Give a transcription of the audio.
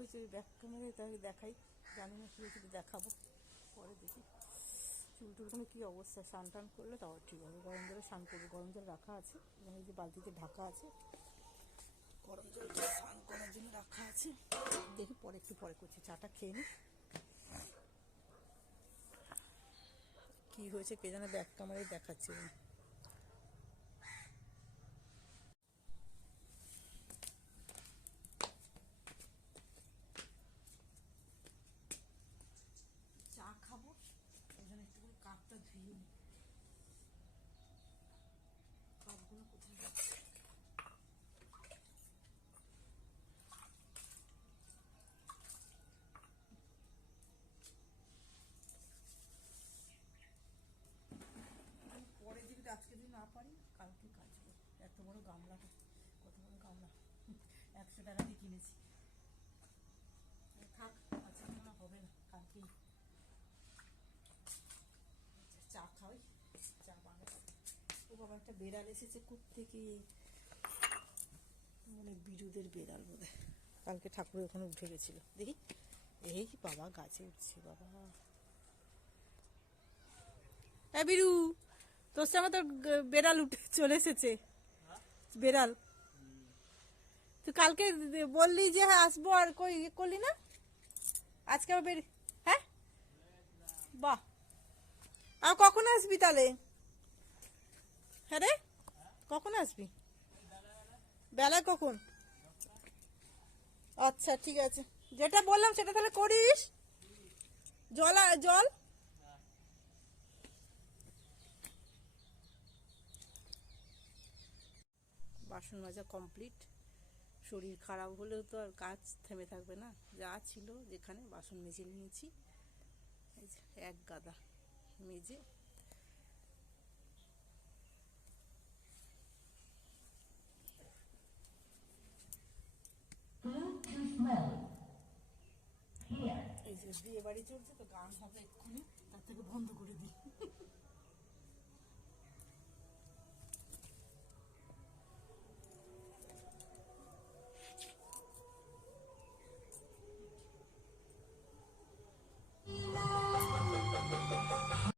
হয়েছে ব্যাক ক্যামেরায় তাই দেখাই, জানি না কী হয়েছে, দেখাবো পরে দেখি। চুল টুলগুলো কী অবস্থা, স্নান টান করলে তাও ঠিক হবে। গরম জলে স্নান করবো, গরম জল রাখা আছে, এবং এই যে বালতিতে ঢাকা আছে, গরম জল স্নান করার জন্য রাখা আছে। দেখি পরে, একটু পরে করছি, চাটা খেয়ে নিই। কী হয়েছে কে যেন ব্যাক ক্যামেরায় দেখাচ্ছে। চা খাবো, এই জন্য একটু করে কাপটা ধুয়ে নিই। কাপগুলো কোথায় যাচ্ছে? পরে যদি আজকে যদি না পারি কালকে কাচবো। এত বড় গামলাটা, কত বড় গামলা, 100 টাকা দিয়ে কিনেছি। থাক, আজকে মনে হবে না, কালকেই চা খাওয়াই, চা বানাবো। ও বাবা, একটা বেড়াল এসেছে কোত্থেকে, মানে বিরুদের বেড়াল বোধ হয়। কালকে ঠাকুরের ওখানে উঠে গেছিল, দেখি। এই বাবা, গাছে উঠছে বাবা। হ্যাঁ বিরু, তোর সঙ্গে তোর বেড়াল উঠে চলে এসেছে। বেড়াল, তুই কালকে বললি যে হ্যাঁ আসবো, আর কই করলি না? আজকে আবার হ্যাঁ, বাহ, আর কখন আসবি তাহলে? হ্যাঁ রে, কখন আসবি? বেলায় কখন? আচ্ছা ঠিক আছে, যেটা বললাম সেটা তাহলে করিস। জল জল বাসন মাজা কমপ্লিট। শরীর খারাপ হলেও তো আর কাজ থেমে থাকবে না, যা ছিল যেখানে বাসন মেজে নিয়েছি। এই যে এক গাদা মেজে, এই যে বিয়ে বাড়ি চলছে তো, গান হবে এক্ষুনি, তার থেকে বন্ধ করে দিই।